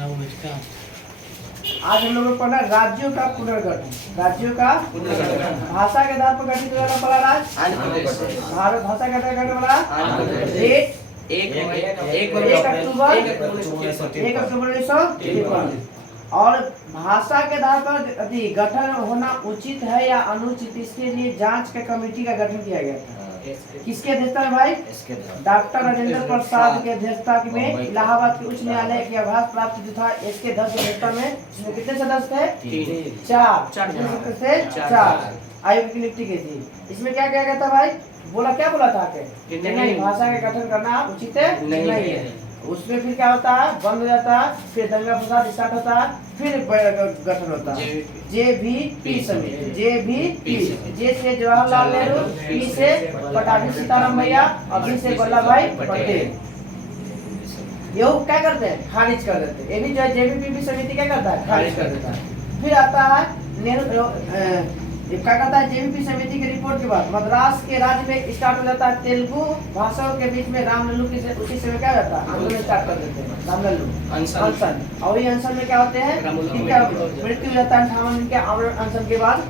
आज हम लोग को पढ़ना राज्यों का पुनर्गठन। राज्यों का पुनर्गठन। भाषा के आधार पर गठित होने वाला राज्य भारत। भाषा के आधार पर गठित वाला डेट 1 अक्टूबर 1953। और भाषा के आधार पर गठन होना उचित है या अनुचित, इसके लिए जांच के कमेटी का गठन किया गया था। किसके अध्यक्षता में भाई? डॉक्टर राजेंद्र प्रसाद के अध्यक्षता में इलाहाबाद के उच्च न्यायालय के आभास प्राप्त जो था इसके अध्यक्षता में। इसमें कितने सदस्य थे? 4 आयोग की नियुक्ति की थी। इसमें क्या किया गया था भाई? क्या बोला था कि नहीं भाषा के गठन करना उचित नहीं है। उसमें फिर क्या होता है? बंद हो जाता है, फिर दंगा फसाद स्टार्ट होता है, फिर गठन होता है JVP समिति। JVP जे से जवाहरलाल नेहरू, P से पटाभी सीताराम भैया और B से वल्लभ भाई पटेल। ये क्या करते हैं? खारिज कर देते हैं। ये भी जो JVP समिति क्या करता है? खारिज कर देता है। फिर आता है नेहरू क्या कहता है? JVP समिति की रिपोर्ट के बाद मद्रास के राज्य में स्टार्ट हो जाता है तेलुगु भाषाओं के बीच में रामलल्लू की उसी समय क्या होता है? आंदोलन स्टार्ट कर देते हैं, रामलल्लू अनशन। और ये अनशन में क्या होते हैं? मृत्यु हो जाता है 58 दिन के अनशन के बाद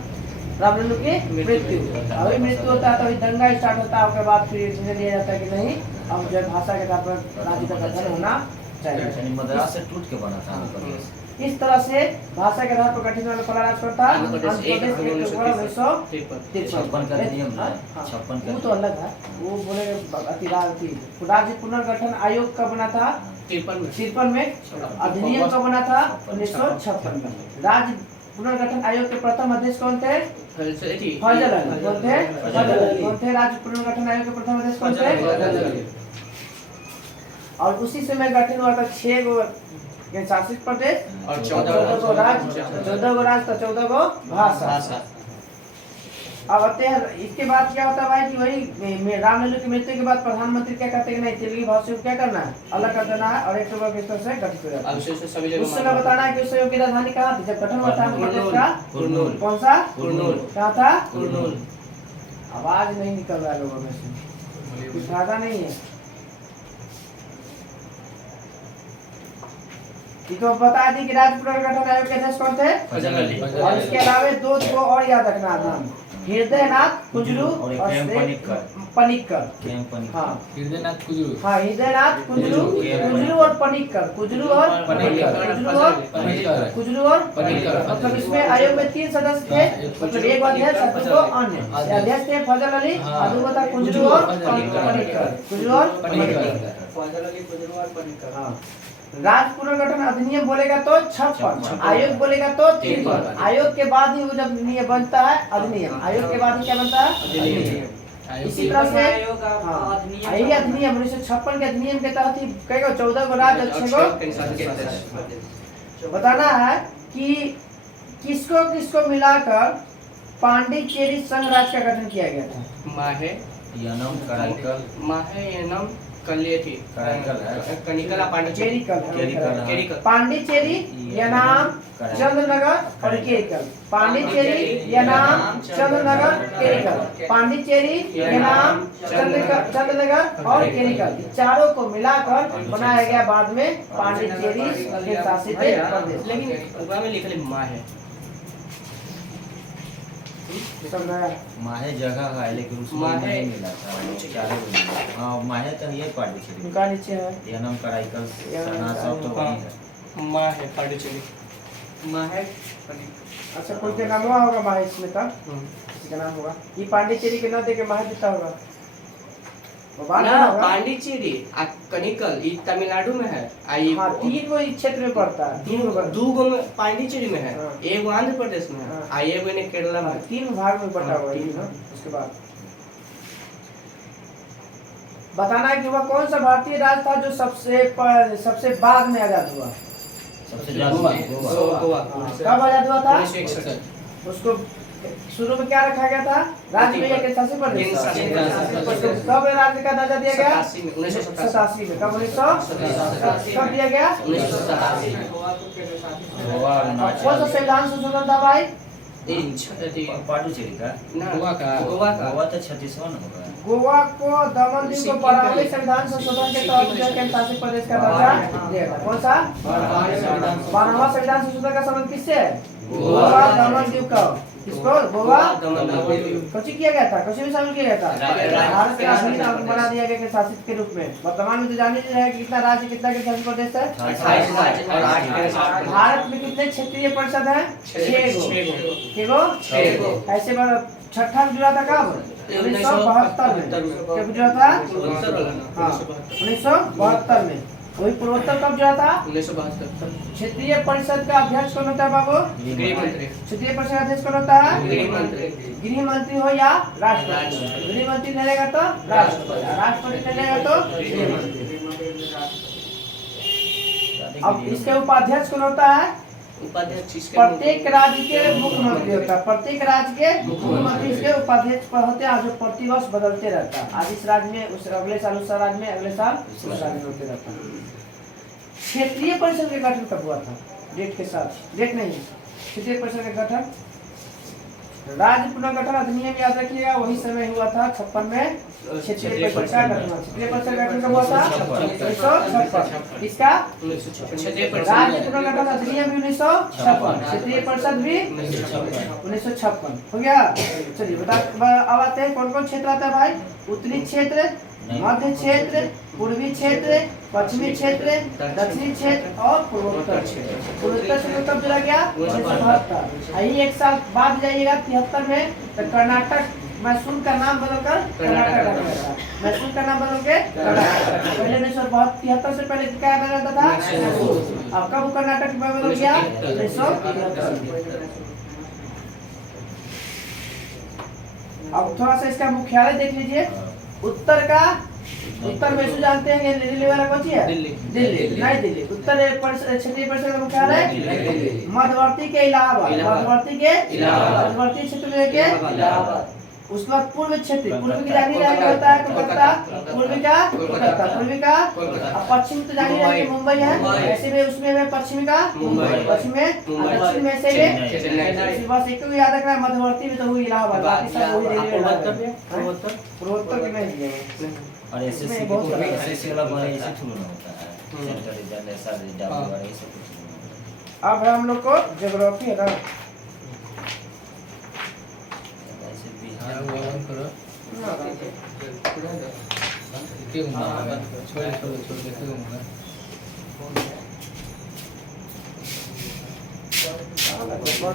रामलल्लू की मृत्यु। अभी मृत्यु होता है तो अभी दंगा स्टार्ट होता है। उसके बाद फिर निर्णय लिया जाता है कि नहीं अब जो भाषा के आधार पर राज्य का गठन होना चाहिए। मद्रास से टूट के बना था। इस तरह से भाषा के आधार पर गठित होने वाला राज्य कौन था? आंध्र प्रदेश। 56 वो तो अलग है। वो बोले राज्य पुनर्गठन आयोग कब बना था? 53 में। अधिनियम कब बना था? 1956 में। राज्य पुनर्गठन आयोग के प्रथम अध्यक्ष कौन थे? फजल अली। कौन थे? राज्य पुनर्गठन आयोग के प्रथम अध्यक्ष कौन थे? और उसी समय गठन हुआ था 6 गो शासित प्रदेश और 14 गो राज्य, 14 गो राज्य, 14 गो भाषा। अब आते हैं इसके बाद क्या होता है भाई कि वही रामलल्लू की मृत्यु के बाद प्रधानमंत्री क्या कहते हैं कि नहीं तेलुगु भाषा को क्या करना है? अलग कर देना है और एक के स्तर से गठित हो जाता है। उस समय बताना है कि उस समय की राजधानी कहाँ थी जब गठन हुआ था? कौन सा? कहाँ था? आवाज नहीं निकल रहा है लोगों में से, कुछ फायदा नहीं है। तो बता दी कि राज्य पुनर्गठन आयोग के अध्यक्ष कौन थे? फजल अली। और इसके अलावा 2 को और याद रखना नाम, हृदयनाथ कुंजरू और पनिक्कर। हाँ हृदयनाथ कुंजरू। हाँ हृदयनाथ कुंजरू, कुंजरू और पनिक्कर। कुंजरू और पनिक्कर। मतलब इसमें आयोग में 3 सदस्य थे, मतलब एक अध्यक्ष दो अन्य। अध्यक्ष थे फजल अली और दूसरा था कुंजरू और पनिक्कर। कुंजरू और पनिक्कर। हाँ राज्य पुनर्गठन अधिनियम बोलेगा तो 56, आयोग बोलेगा तो 53। आयोग के बाद ही वो जब नियम बनता है अधिनियम, आयोग के बाद ही क्या बनता है? अधिनियम। इसी तरह से यही अधिनियम 1956 के अधिनियम के तहत ही 14 गो राज्य और 6 गो बताना है कि किसको किसको मिलाकर पांडिचेरी संघ राज्य का गठन किया गया था? माहे यनम कलेथी कनिकल पांडिचेरी यनाम चंद्रनगर और केरकल। पांडिचेरी यनाम चंद्रनगर केरकल। पांडिचेरी यनाम चंद्रनगर और केरकल चारों को मिलाकर बनाया गया बाद में पांडिचेरी के शासित प्रदेश। लेकिन में लिखा माँ है माहे जगह है लेकिन उसमें नहीं मिला था। हाँ माहे तो ये पांडिचेरी उनका नीचे है यनम कराईकल सना सब तो वही है। माहे पांडिचेरी माहे। अच्छा कोई के नाम हुआ होगा माहे इसमें का? किसी का नाम होगा? ये पांडिचेरी के ना दे के माहे देता होगा ना? पांडिचेरी कनिकल ये तमिलनाडु में है। हाँ 3 गो क्षेत्र में पड़ता है। 2 गो में पांडिचेरी में है, एक आंध्र प्रदेश में है, एक ने केरला में। 3 भाग में बटा हुआ है। उसके बाद बताना है कि वह कौन सा भारतीय राज्य था जो सबसे बाद में आजाद हुआ? गोवा। कब आजाद हुआ था? 1961। उसको शुरू में क्या रखा गया था? राज्य में एक शासित प्रदेश। कब राज्य का दर्जा दिया गया? 1987 में। कब 1987 कब दिया गया? 1987। कौन सा संविधान संशोधन था भाई? पाटुचेरी का गोवा का गोवा तो छत्तीसगढ़ न होगा। गोवा को दमन दीव को 12वें संविधान संशोधन के तहत केंद्र शासित प्रदेश का दर्जा दिया गया। कौन सा? 12वां संविधान संशोधन का संबंध किससे है? गोवा दमन दीव का। किसको? गोवा कौन किया गया था? कौन में शामिल किया गया था? भारत के अधीन अंग बना दिया गया शासित के रूप में। वर्तमान में तो जाने रहे हैं कि कितना राज्य कितना के शासित प्रदेश है? 28 भारत में कितने क्षेत्रीय परिषद है? 6 गो। ऐसे बार छठा जुड़ा था कब? 1972 में। कब जुड़ा था? 1972 में। वही पूर्वोत्तर कब जुड़ा था? 1972। क्षेत्रीय परिषद का अध्यक्ष कौन होता है बाबू? गृह मंत्री। क्षेत्रीय परिषद का अध्यक्ष कौन होता है? गृह मंत्री। गृह मंत्री हो या राष्ट्रपति? गृह मंत्री नहीं रहेगा तो राष्ट्रपति, राष्ट्रपति नहीं रहेगा तो गृह मंत्री। अब इसके उपाध्यक्ष कौन होता है? उपाध्यक्ष प्रत्येक राज्य के मुख्यमंत्री होता है। प्रत्येक राज्य के मुख्यमंत्री इसके उपाध्यक्ष पर होते हैं, जो प्रतिवर्ष बदलते रहता है। आज इस राज्य में, उस अगले साल उस राज्य में, अगले साल उस राज्य में होते रहता है। क्षेत्रीय परिषद का गठन कब हुआ था? डेट के साथ, डेट नहीं। क्षेत्रीय परिषद का गठन, राज्य पुनर्गठन अधिनियम याद रखिएगा, वही समय हुआ था 56 में क्षेत्रीय परिषद का गठन। क्षेत्रीय परिषद का गठन कब हुआ था? 1956। इसका राज्य पुनर्गठन अधिनियम भी 1956, क्षेत्रीय परिषद भी 1956 हो गया। चलिए अब आते हैं कौन कौन क्षेत्र आता है भाई? उत्तरी क्षेत्र, मध्य क्षेत्र, पूर्वी क्षेत्र, पश्चिमी क्षेत्र, दक्षिणी क्षेत्र और पूर्वोत्तर क्षेत्र। पूर्वोत्तर क्षेत्र कब जुड़ा गया? 1972। यही एक साल बाद जाइएगा 73 में, तो कर्नाटक मैसूर का नाम बदलकर कर्नाटक रखा गया था। मैसूर का नाम बदल के कर्नाटक। पहले 1973 से पहले क्या नाम रहता था? मैसूर। अब कब कर्नाटक में बदल गया? 1973। अब थोड़ा सा इसका मुख्यालय देख लीजिए। उत्तर का, उत्तर मैसूर जानते हैं, दिल्ली वाला कौन सी है? दिल्ली। नई दिल्ली। उत्तर क्षेत्रीय परिषद का मुख्यालय दिल्ली। मध्यवर्ती के इलाहाबाद, मध्यवर्ती के मध्यवर्ती क्षेत्र के इलाहाबाद। उसके बाद पूर्व क्षेत्र, पूर्व की जानी रहता है कोलकाता, पूर्वी का कोलकाता, पूर्वी का। अब पश्चिम तो जानी रहती है मुंबई है, ऐसे में उसमें में पश्चिमी का मुंबई, पश्चिम में, दक्षिण में से चेन्नई। बस एक को याद रखना है, मध्यवर्ती में तो हुई इलाहाबाद, बाकी सब वही दिल्ली में। पूर्वोत्तर के नहीं दिया। और एसएससी बहुत एसएससी वाला बड़ा ऐसे थोड़ा ना होता है। सेंट्रल रिजन ऐसा रिजन वाला ऐसे कुछ नहीं होता। अब हम लोग को ज्योग्राफी है ना, ऐसे बिहार छोड़